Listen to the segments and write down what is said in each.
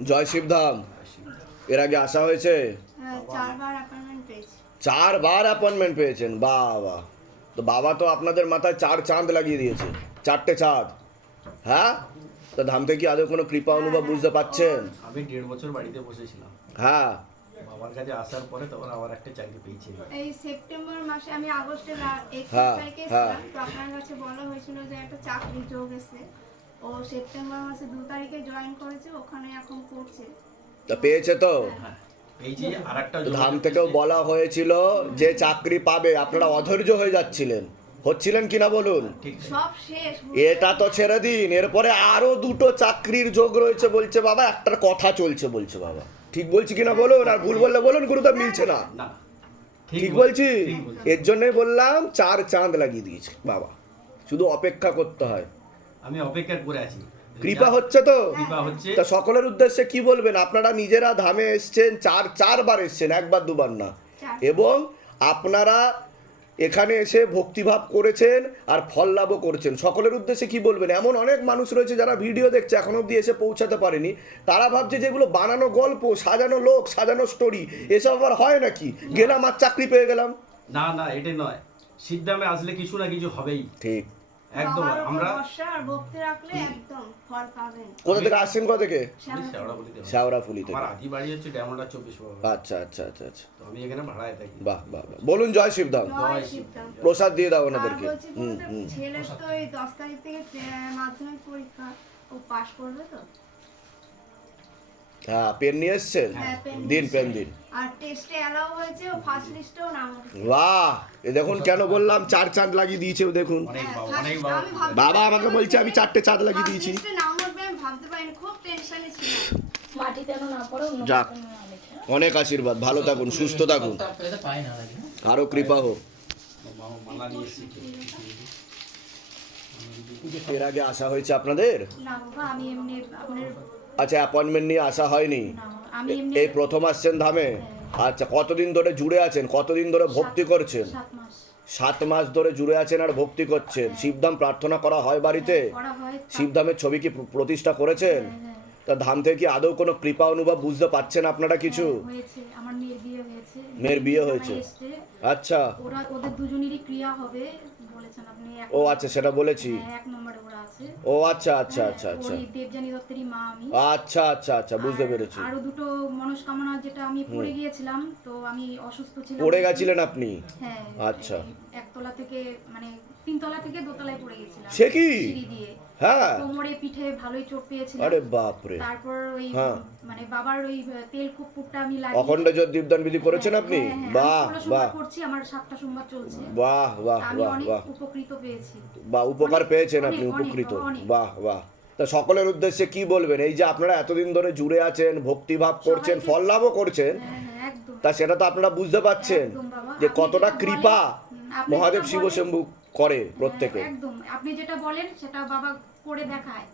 জয় শিবধাম। এর আগে আসা হয়েছে? হ্যাঁ, চারবার অ্যাপয়েন্টমেন্ট পেয়েছি। চারবার অ্যাপয়েন্টমেন্ট পেয়েছেন? বাবা। তো বাবা তো আপনাদের মাথায় চার চাঁদ লাগিয়ে দিয়েছে। চারটে চাঁদ। হ্যাঁ? তো ধাম থেকে কি আদৌ কোনো কৃপা অনুভব বুঝতে পাচ্ছেন আমি দেড় বছর বাড়িতে বসেছিলাম। হ্যাঁ। বাবার কাছে আসার পরে তখন আবার একটা চাকরি পেয়েছি এই সেপ্টেম্বর মাসে আমি আগস্টের একত্রিশ হ্যাঁ, তারিখে হ্যাঁ। তো আপনার কাছে বলা হয়েছিল যে একটা চাকরি যোগ এসে ও সেপ্টেম্বর মাসে দু তারিখে জয়েন করেছে ওখানে এখন করছে তা পেয়েছে তো? হ্যাঁ এই যে আর একটা তো ধাম থেকেও বলা হয়েছিল যে চাকরি পাবে আপনারা অধৈর্য হয়ে যাচ্ছিলেন। হচ্ছিলেন কিনা বলুন? ঠিক। সব শেষ এটা তো ছেড়ে দিন এরপরে আরও দুটো চাকরির যোগ রয়েছে বলছে বাবা একটার কথা চলছে বলছে বাবা। ঠিক বলছি কিনা বলুন? আর ভুল বললে বলুন গুরুদেব মিলছে না। ঠিক বলছি। এর জন্যই বললাম চার চাঁদ লাগিয়ে দিয়েছে বাবা। শুধু অপেক্ষা করতে হয়। আমি অপেক্ষা করে আছি। কৃপা হচ্ছে তো? কৃপা হচ্ছে। তা সকলের উদ্দেশ্যে কি বলবেন? আপনারা নিজেরা ধামে এসছেন চার চারবার এসছেন একবার দুবার না। এবং আপনারা এখানে এসে ভক্তিভাব করেছেন আর ফল লাভও করেছেন। সকলের উদ্দেশ্যে কি বলবেন? এমন অনেক মানুষ রয়েছে যারা ভিডিও দেখছে এখন অবধি এসে পৌঁছাতে পারেনি। তারা ভাবছে যেগুলো বানানো গল্প সাজানো লোক সাজানো স্টোরি এসব আবার হয় নাকি? গেলাম আর চাকরি পেয়ে গেলাম। না না এটা নয়। সিদ্ধামে আসলে কিছু না কিছু হবেই। ঠিক। একদম আমরা ভরসা আর ভক্তি রাখলে একদম ফল পাবেন। কোথা থেকে আসছেন কোথা থেকে? বাড়ি। থেকে আমার আদি বাড়ি হচ্ছে ডেমোডা চব্বিশ আচ্ছা আচ্ছা আচ্ছা আচ্ছা। তো আমি এখানে ভাড়ায় থাকি। বাহ বাহ বাহ। বলুন জয় শিবধাম। জয় জয় শিবধাম। প্রসাদ দিয়ে দাও ওনাদেরকে। হুম হুম। ছেলের তো এই দশ তারিখ থেকে মাধ্যমিক পরীক্ষা ও পাশ করবে তো? হ্যাঁ পেন নিয়ে এসছেন? হ্যাঁ, দিন পেন দিন। আর টেস্টে অ্যালাউ হয়েছে ও ফার্স্ট লিস্টেও নাম বাহ! এ দেখুন কেন বললাম চার চাঁদ লাগিয়ে দিয়েছে ও দেখুন। হ্যাঁ, বাবা আমাকে বলছে আমি চারটে চাঁদ লাগিয়ে দিয়েছি। যাক। অনেক আশীর্বাদ ভালো থাকুন সুস্থ থাকুন। আরও কৃপা হোক। এর আগে আসা হয়েছে আপনাদের? না বাবা আমি এমনি আপনার আচ্ছা অ্যাপয়েন্টমেন্ট নিয়ে আসা হয়নি। এই প্রথম আসছেন ধামে? আচ্ছা কতদিন ধরে জুড়ে আছেন? কতদিন ধরে ভক্তি করছেন? সাত মাস। ধরে জুড়ে আছেন আর ভক্তি করছেন? শিবধাম প্রার্থনা করা হয় বাড়িতে? হয় শিবধামের ছবি কি প্রতিষ্ঠা করেছেন? হ্যাঁ, হ্যাঁ, তা ধাম থেকে কি আদৌ কোনো কৃপা অনুভব বুঝতে পাচ্ছেন আপনারা কিছু? হ্যাঁ, মেয়ের বিয়ে হয়েছে। আচ্ছা। ওদের দুজনেরই ক্রিয়া হবে। বলেছেন আপনি ও আচ্ছা সেটা বলেছি। হ্যাঁ, এক নম্বরে ওরা আছে। ও আচ্ছা আচ্ছা হ্যাঁ, আচ্ছা আচ্ছা। ওই দেবযানী দত্তেরই মা আমি। আচ্ছা আচ্ছা আচ্ছা বুঝতে পেরেছি। আরও দুটো মনস্কামনা যেটা আমি পড়ে গিয়েছিলাম তো আমি অসুস্থ ছিলাম। পড়ে গেছিলেন আপনি? হ্যাঁ আচ্ছা। একতলা থেকে মানে তিনতলা থেকে দোতলায় পড়ে গেছিলাম। সে কি? সিঁড়ি দিয়ে। হ্যাঁ। কোমরে পিঠে ভালোই চোট পেয়েছিলাম আরে বাপরে। তারপর ওই হ্যাঁ। মানে বাবার ওই তেল কর্পূরটা আমি লাগিয়ে অখণ্ড জ্যোত দীপদান বিধি করেছেন আপনি? হ্যাঁ, হ্যাঁ, বাহ বাহ। করছি আমার সাতটা সোমবার চলছে। বাহ বাহ বাহ বাহ। উপকৃত পেয়েছি। বা উপকার পেয়েছেন আপনি উপকৃত। বাহ বাহ। তা সকলের উদ্দেশ্যে কি বলবেন? এই যে আপনারা এতদিন ধরে জুড়ে আছেন ভক্তিভাব করছেন ফল লাভও করছেন হ্যাঁ হ্যাঁ তা সেটা তো আপনারা বুঝতে বাবা। যে কতটা কৃপা মহাদেব শিব শম্ভু করে প্রত্যেকে। হ্যাঁ, একদম। আপনি যেটা বলেন সেটা বাবা করে দেখায়।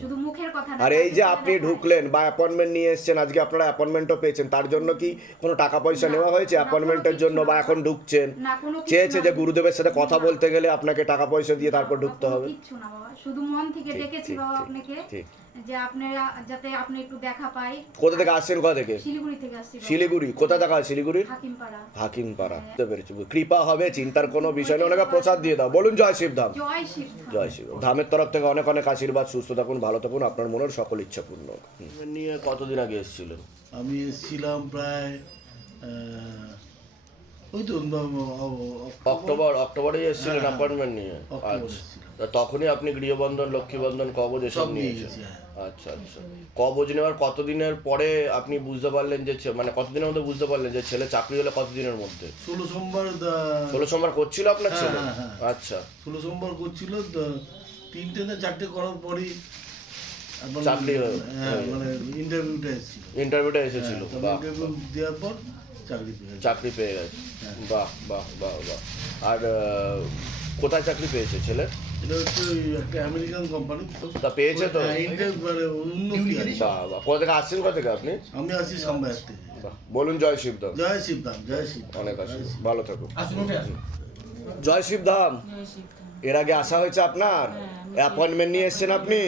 শুধু মুখের কথা আর এই যে আপনি ঢুকলেন বা অ্যাপয়েন্টমেন্ট নিয়ে এসেছেন আজকে আপনারা অ্যাপয়েন্টমেন্টও পেয়েছেন তার জন্য কি কোনো টাকা পয়সা নেওয়া হয়েছে অ্যাপয়েন্টমেন্টের জন্য বা এখন ঢুকছেন? না কোনো কিছু চেয়েছে যে গুরুদেবের সাথে কথা বলতে গেলে আপনাকে টাকা পয়সা দিয়ে তারপর ঢুকতে হবে? কিচ্ছু না বাবা। শুধু মন থেকে ডেকেছি বাবা আপনাকে। ঠিক। যে আপনারা যাতে আপনি একটু দেখা পাই। কোথা থেকে আসছেন কোথা থেকে? শিলিগুড়ি থেকে আসছি শিলিগুড়ি। কোথা দেখা শিলিগুড়ির? হাকিমপাড়া। হাকিমপাড়া। বুঝতে পেরেছি। কৃপা হবে চিন্তার কোনো বিষয় নেই। ওনাকে প্রসাদ দিয়ে দাও। বলুন জয় শিবধাম জয় শিব জয় শিব ধামের তরফ থেকে অনেক অনেক আশীর্বাদ। সুস্থ থাকুন ভালো থাকুন। আপনার মনের সকল ইচ্ছা পূর্ণ। নিয়ে কতদিন আগে এসেছিলেন? আমি এসেছিলাম প্রায় আহ, ওই তো অক্টোবর? অক্টোবরেই এসেছিলেন হ্যাঁ, অ্যাপয়েন্টমেন্ট নিয়ে? আচ্ছা। তখনই আপনি গৃহবন্ধন লক্ষ্মীবন্ধন কবজ এসব নিয়ে নিয়েছেন হ্যাঁ। আচ্ছা আচ্ছা। কবজ নেওয়ার কতদিনের পরে আপনি বুঝতে পারলেন যে মানে কতদিনের মধ্যে বুঝতে পারলেন যে ছেলে চাকরি হলে কতদিনের মধ্যে? ষোলো সোমবার ষোলো সোমবার করছিল আপনার হ্যাঁ, ছেলে? হ্যাঁ, হ্যাঁ। আচ্ছা। ষোলো সোমবার করছিল তিনটে না চারটে করার পরই এখন- চাকরি হ্যাঁ মানে ইন্টারভিউটা এসেছিল। ইন্টারভিউটা এসেছিল হ্যাঁ, ইন্টারভিউ দেওয়ার পর চাকরি পেয়ে গেছে। চাকরি পেয়ে গেছে। হ্যাঁ। বাহ বাহ বাহ বাহ। আর কোথায় চাকরি পেয়েছে ছেলে? এটা হচ্ছে ওই একটা আমেরিকান কোম্পানি তা। পেয়েছে তো? মানে উন্নতি কোথা থেকে আসছেন কোথা থেকে আপনি? আমি থেকে বাহ, বলুন জয় শিবধাম। জয় শিবধাম জয় শিব অনেক ভালো থাকুন। জয় শিবধাম। এর আগে আসা হয়েছে আপনার? অ্যাপয়েন্টমেন্ট নিয়ে এসেছেন আপনি?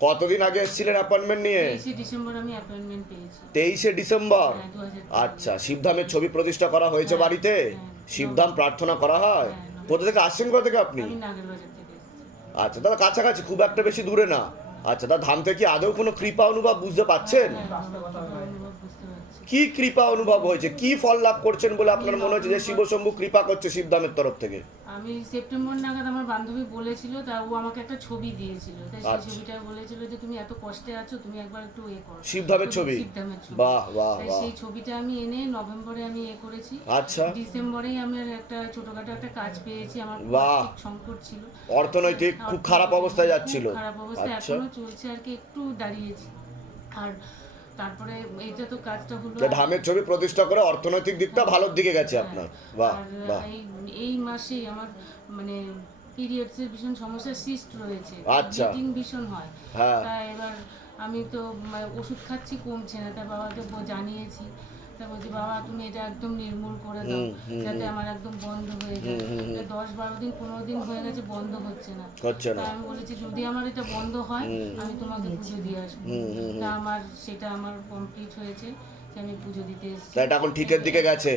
কতদিন আগে এসেছিলেন অ্যাপয়েন্টমেন্ট নিয়ে? তেইশে ডিসেম্বর আমি অ্যাপয়েন্টমেন্ট পেয়েছি। তেইশে ডিসেম্বর? হ্যাঁ, 2023 আচ্ছা শিবধামের ছবি প্রতিষ্ঠা করা হয়েছে হ্যাঁ, বাড়িতে? হ্যাঁ। শিবধাম প্রার্থনা করা হয়? কোথা থেকে? আসছেন কোথা থেকে আপনি? আচ্ছা দাদা কাছাকাছি খুব একটা বেশি দূরে না। আচ্ছা দাদা ধাম থেকে আদৌ কোনো কৃপা অনুভব বুঝতে পাচ্ছেন? কি কৃপা অনুভব হয়েছে? কি ফল লাভ করছেন বলে আপনার মনে হচ্ছে যে শিবশম্ভু কৃপা করছে শিবধামের তরফ থেকে? আমি সেপ্টেম্বর নাগাদ আমার বান্ধবী বলেছিল তা ও আমাকে একটা ছবি দিয়েছিল। তাই সেই আচ্ছা। ছবিটা বলেছিল যে তুমি এত কষ্টে আছো তুমি একবার একটু এ করো। শিবধামের ছবি? শিবধামের ছবি। বাহ বাহ বাহ। সেই ছবিটা আমি এনে নভেম্বরে আমি এ করেছি। আচ্ছা। ডিসেম্বরেই আমি একটা ছোটখাটো একটা কাজ পেয়েছি আমার বাহ। সংকট ছিল। অর্থনৈতিক খুব খারাপ অবস্থায় যাচ্ছিল। খারাপ অবস্থা আচ্ছা। এখনও চলছে আর কি একটু দাঁড়িয়েছি। আর তারপরে এইটা তো কাজটা হলো ধামের ছবি প্রতিষ্ঠা করে অর্থনৈতিক দিকটা ভালোর দিকে গেছে আপনার। বাহ বাহ। এই মাসেই আমার মানে পিরিয়ডসের ভীষণ সমস্যা সিস্ট রয়েছে। আচ্ছা। ভীষণ হয়। হ্যাঁ। তাই এবার আমি তো মানে ওষুধ খাচ্ছি কমছে না তা বাবাকে জানিয়েছি। তা বলছি বাবা তুমি এটা একদম নির্মূল করে দাও যাতে আমার একদম বন্ধ হয়ে যায়। দশ বারো দিন পনেরো দিন হয়ে গেছে বন্ধ হচ্ছে না। হচ্ছে না। আমি বলেছি যদি আমার এটা বন্ধ হয় আমি তোমাকে পুজো দিয়ে আসব। তা আমার সেটা আমার কমপ্লিট হয়েছে আমি পুজো দিতে এসেছি। এটা এখন ঠিকের দিকে গেছে?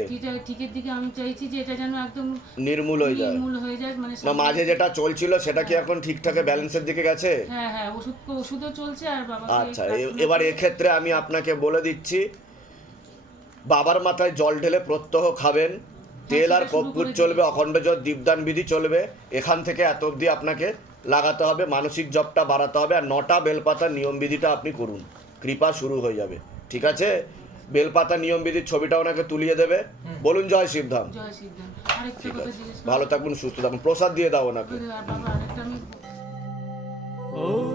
ঠিকের দিকে আমি চাইছি যে এটা যেন একদম নির্মূল হয়ে যায়। নির্মূল হয়ে যায় মানে না মাঝে যেটা চলছিল সেটা কি এখন ঠিকঠাক ব্যালেন্সের দিকে গেছে? হ্যাঁ হ্যাঁ ওষুধ ওষুধও চলছে আর বাবা আচ্ছা এবার এক্ষেত্রে আমি আপনাকে বলে দিচ্ছি বাবার মাথায় জল ঢেলে প্রত্যহ খাবেন তেল আর কর্পূর চলবে অখণ্ড জল দীপদান বিধি চলবে। এখান থেকে এত অবধি আপনাকে লাগাতে হবে মানসিক জপটা বাড়াতে হবে আর নটা বেলপাতার নিয়ম বিধিটা আপনি করুন। কৃপা শুরু হয়ে যাবে। ঠিক আছে? বেলপাতা নিয়ম বিধির ছবিটা ওনাকে তুলিয়ে দেবে। বলুন জয় শিবধাম। আরেকটা কথা ভালো থাকুন সুস্থ থাকুন। প্রসাদ দিয়ে দাও ওনাকে। আর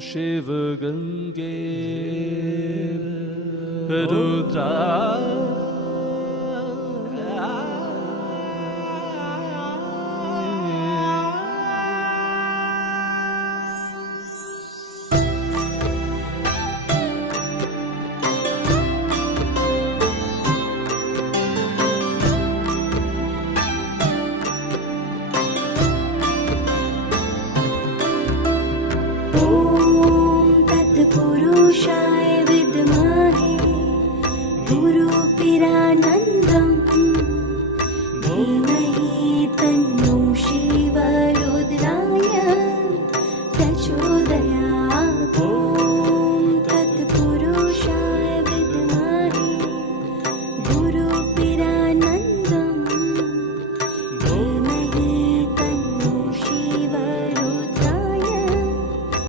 Shiva Gange Rudra